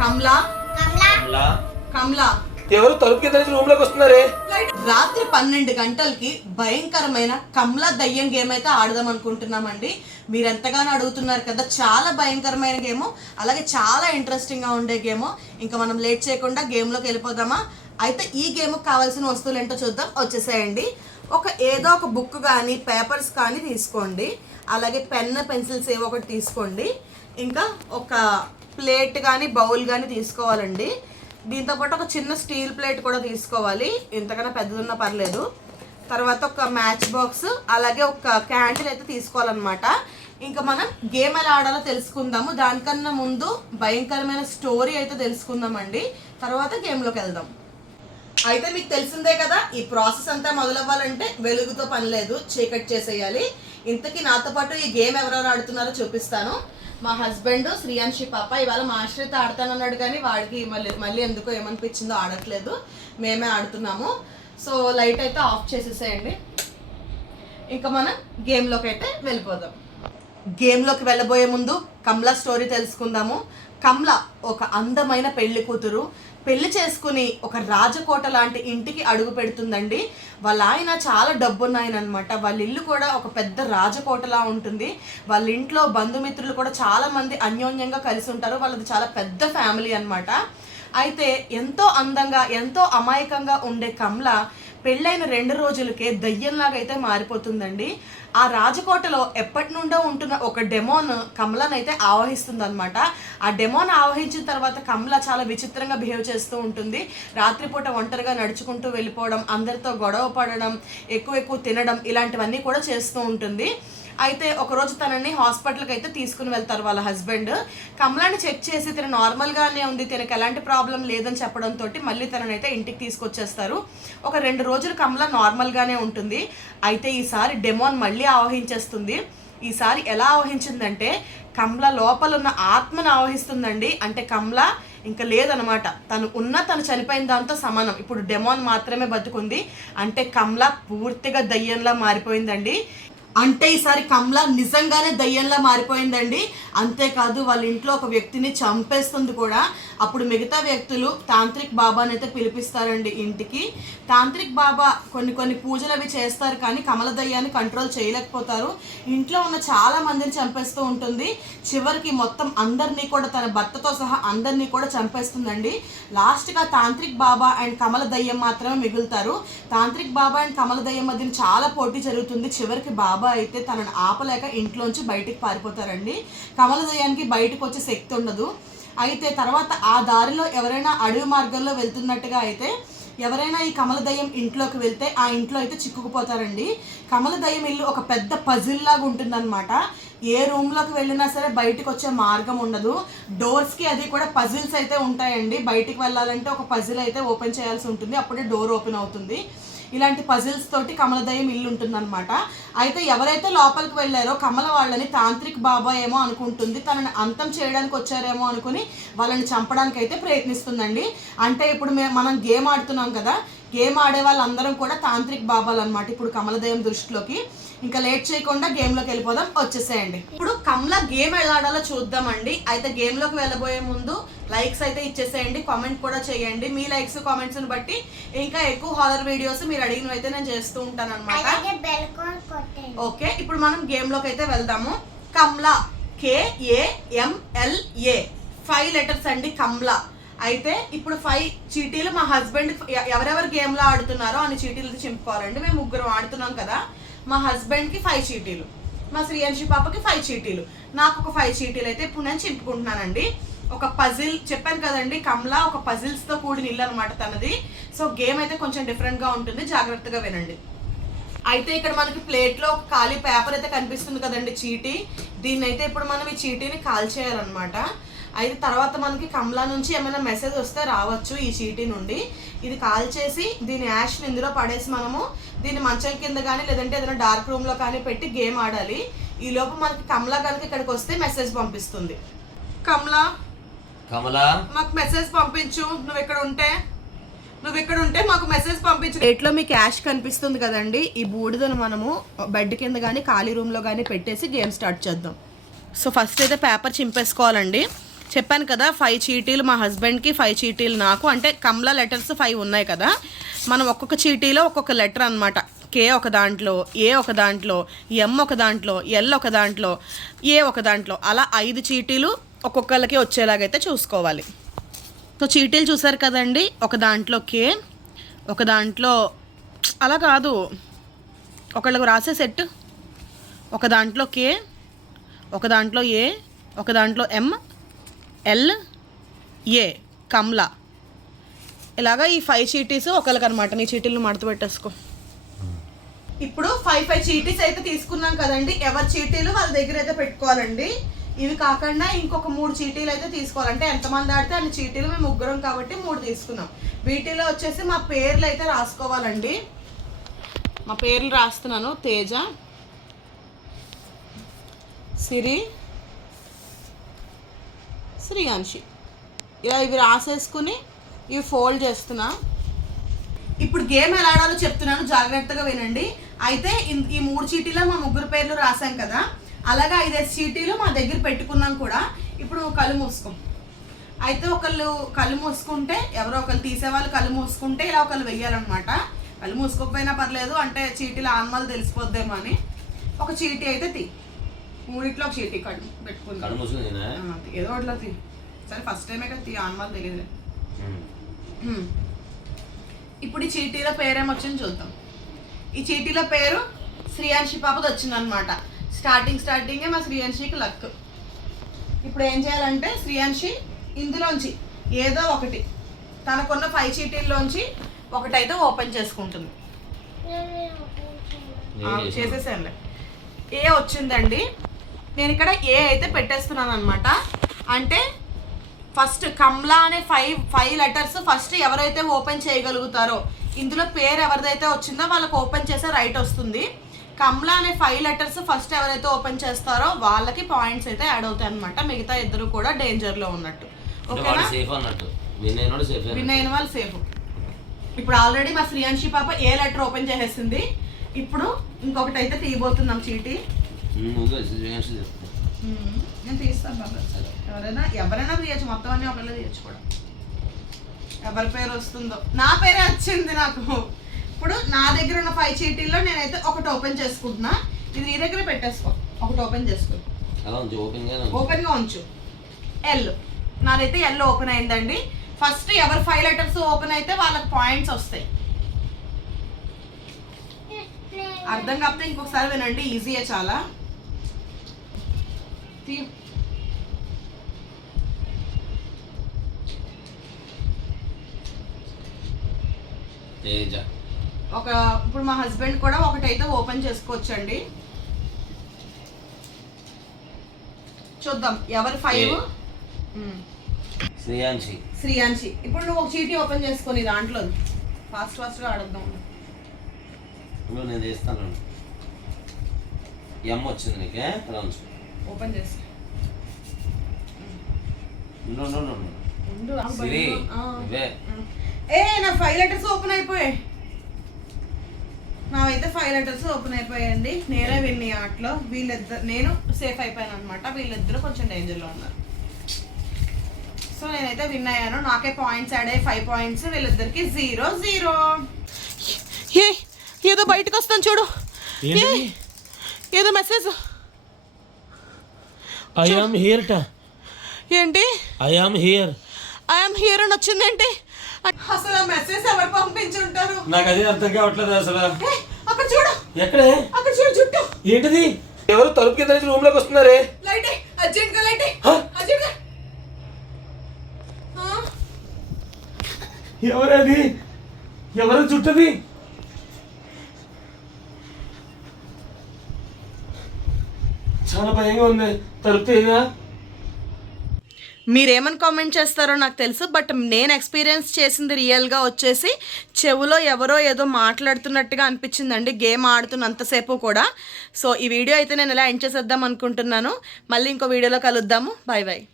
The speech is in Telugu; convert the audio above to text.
కమలా కమలా కమలా ఎవరు తలుపు కింద నుంచి రూమ్ లోకి వస్తున్నారే? రాత్రి 12 గంటలకి భయంకరమైన కమలా దయ్యం గేమ్ అయితే ఆడదాం అనుకుంటున్నామండి. మీరు ఎంతగానో అడుగుతున్నారు కదా, చాలా భయంకరమైన గేమ్, అలాగే చాలా ఇంట్రెస్టింగ్ గా ఉండే గేమ్. ఇంకా మనం లేట్ చేయకుండా గేమ్ లోకి వెళ్ళిపోదామా? అయితే ఈ గేమ్ కావాల్సిన వస్తువులు ఏంటో చూద్దాం, వచ్చేసేయండి. ఏదో ఒక బుక్ కానీ పేపర్స్ కానీ తీసుకోండి, అలాగే పెన్ పెన్సిల్స్ ఏవో ఒకటి తీసుకోండి, ఇంకా ఒక ప్లేట్ కానీ బౌల్ కానీ తీసుకోవాలండి. దీంతోపాటు ఒక చిన్న స్టీల్ ప్లేట్ కూడా తీసుకోవాలి, ఇంతకన్నా పెద్దదున్నా పర్లేదు. తర్వాత ఒక మ్యాచ్ బాక్స్, అలాగే ఒక క్యాండిల్ అయితే తీసుకోవాలన్నమాట. ఇంకా మనం గేమ్ ఎలా ఆడాలో తెలుసుకుందాము. దానికన్నా ముందు భయంకరమైన స్టోరీ అయితే తెలుసుకుందామండి, తర్వాత గేమ్లోకి వెళ్దాం. అయితే మీకు తెలిసిందే కదా, ఈ ప్రాసెస్ అంతా మొదలవ్వాలంటే వెలుగుతో పని లేదు, చీకటి చేసేయాలి. ఇంతకీ నాతో పాటు ఈ గేమ్ ఎవరెవరు ఆడుతున్నారో చూపిస్తాను. మా హస్బెండ్ శ్రీయాన్షి పాప ఇవాళ మా ఆశ్రిత ఆడతానన్నాడు, కానీ వాడికి మళ్ళీ ఎందుకో ఏమనిపించిందో ఆడట్లేదు, మేమే ఆడుతున్నాము. సో లైట్ అయితే ఆఫ్ చేసేసేయండి. ఇంకా మనం గేమ్లోకి అయితే వెళ్ళిపోదాం. గేమ్లోకి వెళ్ళబోయే ముందు కమలా స్టోరీ తెలుసుకుందాము. కమల ఒక అందమైన పెళ్లి కూతురు, పెళ్లి చేసుకుని ఒక రాజకోట లాంటి ఇంటికి అడుగు పెడుతుందండి. వాళ్ళ ఆయన చాలా డబ్బున్న ఆయన అనమాట. వాళ్ళ ఇల్లు కూడా ఒక పెద్ద రాజకోటలా ఉంటుంది. వాళ్ళ ఇంట్లో బంధుమిత్రులు కూడా చాలా మంది అన్యోన్యంగా కలిసి ఉంటారు. వాళ్ళది చాలా పెద్ద ఫ్యామిలీ అనమాట. అయితే ఎంతో అందంగా ఎంతో అమాయకంగా ఉండే కమల పెళ్ళైన 2 రోజులకే దయ్యంలాగా అయితే మారిపోతుందండి. ఆ రాజకోటలో ఎప్పటి నుండో ఉంటున్న ఒక డెమోన్ కమలను అయితే ఆవహిస్తుంది అనమాట. ఆ డెమోన్ ఆవహించిన తర్వాత కమల చాలా విచిత్రంగా బిహేవ్ చేస్తూ ఉంటుంది. రాత్రిపూట ఒంటరిగా నడుచుకుంటూ వెళ్ళిపోవడం, అందరితో గొడవ పడడం, ఎక్కువ తినడం, ఇలాంటివన్నీ కూడా చేస్తూ ఉంటుంది. అయితే ఒకరోజు తనని హాస్పిటల్కి అయితే తీసుకుని వెళ్తారు వాళ్ళ హస్బెండ్. కమలాని చెక్ చేసి తిన నార్మల్గానే ఉంది, తినకు ఎలాంటి ప్రాబ్లం లేదని చెప్పడంతో మళ్ళీ తననైతే ఇంటికి తీసుకొచ్చేస్తారు. ఒక 2 రోజులు కమల నార్మల్గానే ఉంటుంది. అయితే ఈసారి డెమోన్ మళ్ళీ ఆవహించేస్తుంది. ఈసారి ఎలా ఆవహించిందంటే కమల లోపల ఉన్న ఆత్మను ఆవహిస్తుందండి. అంటే కమల ఇంకా లేదనమాట, తను చనిపోయిన దాంతో సమానం. ఇప్పుడు డెమోన్ మాత్రమే బతుకుంది. అంటే కమల పూర్తిగా దయ్యంలా మారిపోయిందండి. అంటే ఈసారి కమల నిజంగానే దయ్యంలా మారిపోయిందండి. అంతేకాదు వాళ్ళ ఇంట్లో ఒక వ్యక్తిని చంపేస్తుంది కూడా. అప్పుడు మిగతా వ్యక్తులు తాంత్రిక్ బాబాని అయితే పిలిపిస్తారండి ఇంటికి. తాంత్రిక్ బాబా కొన్ని పూజలు అవి చేస్తారు, కానీ కమల దయ్యాన్ని కంట్రోల్ చేయలేకపోతారు. ఇంట్లో ఉన్న చాలా మందిని చంపేస్తూ ఉంటుంది. చివరికి మొత్తం అందరినీ కూడా, తన భర్తతో సహా అందరినీ కూడా చంపేస్తుందండి. లాస్ట్గా తాంత్రిక్ బాబా అండ్ కమల దయ్యం మాత్రమే మిగులుతారు. తాంత్రిక్ బాబా అండ్ కమల దయ్యం మధ్య చాలా పోటీ జరుగుతుంది. చివరికి బాబా అయితే తనను ఆపలేక ఇంట్లోంచి బయటికి పారిపోతారండి. కమల దయ్యానికి బయటకు వచ్చే శక్తి ఉండదు. అయితే తర్వాత ఆ దారిలో ఎవరైనా అడవి మార్గంలో వెళ్తున్నట్టుగా అయితే ఎవరైనా ఈ కమల దయ్యం ఇంట్లోకి వెళ్తే ఆ ఇంట్లో అయితే చిక్కుకుపోతారండి. కమల దయ్యం ఇల్లు ఒక పెద్ద పజిల్ లాగా ఉంటుందన్నమాట. ఏ రూమ్లోకి వెళ్ళినా సరే బయటకు వచ్చే మార్గం ఉండదు. డోర్స్కి అది కూడా పజిల్స్ అయితే ఉంటాయండి. బయటికి వెళ్ళాలంటే ఒక పజిల్ అయితే ఓపెన్ చేయాల్సి ఉంటుంది, అప్పుడే డోర్ ఓపెన్ అవుతుంది. ఇలాంటి పజిల్స్ తోటి కమల దయ్యం ఇల్లు ఉంటుందన్నమాట. అయితే ఎవరైతే లోపలికి వెళ్ళారో కమల వాళ్ళని తాంత్రిక్ బాబా ఏమో అనుకుంటుంది, తనని అంతం చేయడానికి వచ్చారేమో అనుకుని వాళ్ళని చంపడానికి అయితే ప్రయత్నిస్తుందండి. అంటే ఇప్పుడు మనం గేమ్ ఆడుతున్నాం కదా, గేమ్ ఆడే వాళ్ళందరం కూడా తాంత్రిక్ బాబాలు అనమాట ఇప్పుడు కమల దయ్యం దృష్టిలోకి. ఇంకా లేట్ చేయకుండా గేమ్లోకి వెళ్ళిపోదాం, వచ్చేసేయండి. ఇప్పుడు కమల గేమ్ ఎలా ఆడాలో చూద్దామండి. అయితే గేమ్లోకి వెళ్ళబోయే ముందు లైక్స్ అయితే ఇచ్చేసేయండి, కామెంట్ కూడా చేయండి. మీ లైక్స్ కామెంట్స్ని బట్టి ఇంకా ఎక్కువ హారర్ వీడియోస్ మీరు అడిగినవి అయితే నేను చేస్తూ ఉంటాను అనమాట. ఓకే, ఇప్పుడు మనం గేమ్లోకి అయితే వెళ్దాము. కమల KAMLA 5 లెటర్స్ అండి కమల. అయితే ఇప్పుడు 5 చీటీలు మా హస్బెండ్ ఎవరెవరు గేమ్లో ఆడుతున్నారో అని చీటీలు చింపుకోవాలండి. మేము 3 ఆడుతున్నాం కదా, మా హస్బెండ్కి 5 చీటీలు, మా శ్రీయాన్షి పాపకి 5 చీటీలు, నాకు ఒక 5 చీటీలు అయితే ఇప్పుడు నేను చింపుకుంటున్నానండి. ఒక పజిల్ చెప్పాను కదండి, కమల ఒక పజిల్స్తో కూడిన ఇల్లు అనమాట తనది. సో గేమ్ అయితే కొంచెం డిఫరెంట్గా ఉంటుంది, జాగ్రత్తగా వినండి. అయితే ఇక్కడ మనకి ప్లేట్లో ఒక ఖాళీ పేపర్ అయితే కనిపిస్తుంది కదండి, చీటీ. దీన్ని అయితే ఇప్పుడు మనం ఈ చీటీని కాల్ చేయాలన్నమాట. అయితే తర్వాత మనకి కమలా నుంచి ఏమైనా మెసేజ్ వస్తే రావచ్చు ఈ చీటీ నుండి. ఇది కాల్ చేసి దీని యాష్ని ఇందులో పడేసి మనము దీన్ని మంచం కింద కానీ లేదంటే ఏదైనా డార్క్ రూమ్లో కానీ పెట్టి గేమ్ ఆడాలి. ఈ లోపు మనకి కమలా కనుక ఇక్కడికి వస్తే మెసేజ్ పంపిస్తుంది. కమలా మాకు మెసేజ్ పంపించు, నువ్వు ఇక్కడ ఉంటే మాకు మెసేజ్ పంపించు. ప్లేట్లో మీకు యాష్ కనిపిస్తుంది కదండి, ఈ బూడిదను మనము బెడ్ కింద కానీ ఖాళీ రూమ్లో కానీ పెట్టేసి గేమ్ స్టార్ట్ చేద్దాం. సో ఫస్ట్ అయితే పేపర్ చింపేసుకోవాలండి. చెప్పాను కదా 5 చీటీలు మా హస్బెండ్కి 5 చీటీలు నాకు, అంటే కమలా లెటర్స్ 5 ఉన్నాయి కదా, మనం ఒక్కొక్క చీటీలో ఒక్కొక్క లెటర్ అనమాట. కే ఒక దాంట్లో, ఏ ఒక దాంట్లో, ఎం ఒక దాంట్లో, ఎల్ ఒక దాంట్లో, ఏ ఒక దాంట్లో, అలా 5 చీటీలు ఒక్కొక్కరికి వచ్చేలాగైతే చూసుకోవాలి. సో చీటీలు చూసారు కదండి, ఒక దాంట్లో కే, ఒక దాంట్లో అలా కాదు, ఒకళ్ళకు రాసే సెట్, ఒక దాంట్లో కే, ఒక దాంట్లో ఏ, ఒక దాంట్లో ఎం, ఎల్, ఏ, కమలా, ఇలాగా ఈ 5 చీటీస్ ఒకళ్ళకి అనమాట. నీ చీటీలు మడత పెట్టేసుకో. ఇప్పుడు 5 చీటీస్ అయితే తీసుకున్నాం కదండి, ఎవరి చీటీలు వాళ్ళ దగ్గర అయితే పెట్టుకోవాలండి. ఇవి కాకుండా ఇంకొక 3 చీటీలు అయితే తీసుకోవాలంటే ఎంతమంది ఆడితే అన్ని చీటీలు, మేము ముగ్గురం కాబట్టి 3 తీసుకున్నాం. వీటిలో వచ్చేసి మా పేర్లు అయితే రాసుకోవాలండి. మా పేర్లు రాస్తున్నాను: తేజ, సిరి, శ్రీయాంశి. ఇలా ఇవి రాసేసుకుని ఇవి ఫోల్డ్ చేస్తున్నా. ఇప్పుడు గేమ్ ఎలా ఆడాలో చెప్తున్నాను, జాగ్రత్తగా వినండి. అయితే ఈ 3 చీటీలో మా ముగ్గురు పేర్లు రాసాం కదా, అలాగే 5 చీటీలు మా దగ్గర పెట్టుకున్నాం కూడా. ఇప్పుడు నువ్వు కళ్ళు మూసుకో. అయితే ఒకళ్ళు కళ్ళు మూసుకుంటే, ఎవరో ఒకళ్ళు తీసేవాళ్ళు కళ్ళు మూసుకుంటే ఇలా ఒకళ్ళు వెయ్యాలన్నమాట. కళ్ళు మూసుకోకపోయినా పర్లేదు, అంటే చీటీలు ఆన్మాలు తెలిసిపోద్దేమో అని. ఒక చీటీ అయితే తీ, 3 ఒక చీటీ కళ్ళు పెట్టుకుంది, ఏదో ఒకటిలో తీ. సరే ఫస్ట్ టైమే కదా తీ, ఆన్మాలు తెలియదులే. ఇప్పుడు ఈ చీటీలో పేరేమొచ్చింది చూద్దాం. ఈ చీటీలో పేరు శ్రీయాంశి పాపది వచ్చిందనమాట. స్టార్టింగే మా శ్రీయాంశికి లక్. ఇప్పుడు ఏం చేయాలంటే శ్రీయాంశి ఇందులోంచి ఏదో ఒకటి, తనకున్న 5 చీటీల్లోంచి ఒకటైతే ఓపెన్ చేసుకుంటుంది. చేసేసానులే. ఏ వచ్చిందండి, నేను ఇక్కడ ఏ అయితే పెట్టేస్తున్నాను అనమాట. అంటే ఫస్ట్ కమలా అనే 5 లెటర్స్ ఫస్ట్ ఎవరైతే ఓపెన్ చేయగలుగుతారో, ఇందులో పేరు ఎవరిదైతే వచ్చిందో వాళ్ళకి ఓపెన్ చేసే రైట్ వస్తుంది. కమలా అనే 5 లెటర్స్ ఫస్ట్ ఎవరైతే ఓపెన్ చేస్తారో వాళ్ళకి పాయింట్స్ అయితే యాడ్ అవుతాయి అనమాట. మిగతా ఇద్దరు కూడా డేంజర్లో ఉన్నట్టు. ఓకేనా, విన్ అయిన వాళ్ళు సేఫ్. ఇప్పుడు ఆల్రెడీ మా శ్రీయాంశి పాప ఏ లెటర్ ఓపెన్ చేసేసింది. ఇప్పుడు ఇంకొకటి అయితే తీయబోతున్నాం చీటీ. నేను తీస్తాను బాబా. ఎవరైనా తీయచ్చు, మొత్తం అన్నీ ఒకళ్ళే తీయచ్చు కూడా. ఎవరి పేరు వస్తుందో, నా పేరే వచ్చింది నాకు. ఇప్పుడు నా దగ్గర ఉన్న 5 చీటీల్లో నేనైతే ఒకటి ఓపెన్ చేసుకుంటున్నా. ఇది నీ దగ్గర పెట్టేసుకో. ఒకటి ఓపెన్ చేసుకో, ఓపెన్ గా ఉంచు. ఎల్, నాదైతే ఎల్ ఓపెన్ అయిందండి. ఫస్ట్ ఎవరు 5 లెటర్స్ ఓపెన్ అయితే వాళ్ళకి పాయింట్స్ వస్తాయి. అర్థం కాకపోతే ఇంకొకసారి వినండి, ఈజీయే చాలా. ఇప్పుడు మా హస్బెండ్ కూడా ఒకటైతే ఓపెన్ చేసుకోవచ్చండి. చూద్దాం ఎవరు 5. శ్రీయాంశి. ఇప్పుడు నువ్వు ఒక చీటీ ఓపెన్ చేసుకొని దాంట్లో ఫాస్ట్ గా ఆడద్దాం. నేను చేస్తాను. ఎం వచ్చింది నీకే, ఓపెన్ చేసి నా 5 లెటర్స్ ఓపెన్ అయిపోయాయి. నావైతే 5 లెటర్స్ ఓపెన్ అయిపోయాయండి. నేనే విన్ ఈ ఆటలో. వీళ్ళిద్దరు, నేను సేఫ్ అయిపోయాను అనమాట. వీళ్ళిద్దరు కొంచెం డేంజర్లో ఉన్నారు. సో నేనైతే విన్ అయ్యాను. నాకే పాయింట్స్ యాడ్ అయ్యాయి, 5 పాయింట్స్. వీళ్ళిద్దరికి 0-0. ఏదో బయటకు వస్తాను చూడు, ఏదో మెసేజ్. ఐ యామ్ హియర్ ట. ఏంటి ఐ యామ్ హియర్ అని వచ్చిందేంటి? అసలు ఆ మెసేజ్ ఎవరు పంపించి ఉంటారు? నాకు అదే అర్థం కావట్లేదు అసలు. అక్కడ చూడు, ఎక్కడే? అక్కడ చూడు చుట్టూ. ఏంటిది? ఎవరు తలుపు కింద నుంచి రూమ్ లోకి వస్తున్నారే? లైట్ అర్జెంట్ గా, లైట్ అర్జెంట్ గా. ఎవరది? ఎవరు చుట్టది? చాలా భయంగా ఉంది. తలుపు తీయగా. మీరేమని కామెంట్ చేస్తారో నాకు తెలుసు, బట్ నేను ఎక్స్పీరియన్స్ చేసింది రియల్గా వచ్చేసి చెవులో ఎవరో ఏదో మాట్లాడుతున్నట్టుగా అనిపించిందండి గేమ్ ఆడుతున్నంతసేపు కూడా. సో ఈ వీడియో అయితే నేను ఇలా ఎండ్ చేసేద్దాం అనుకుంటున్నాను. మళ్ళీ ఇంకో వీడియోలో కలుద్దాము. Bye bye.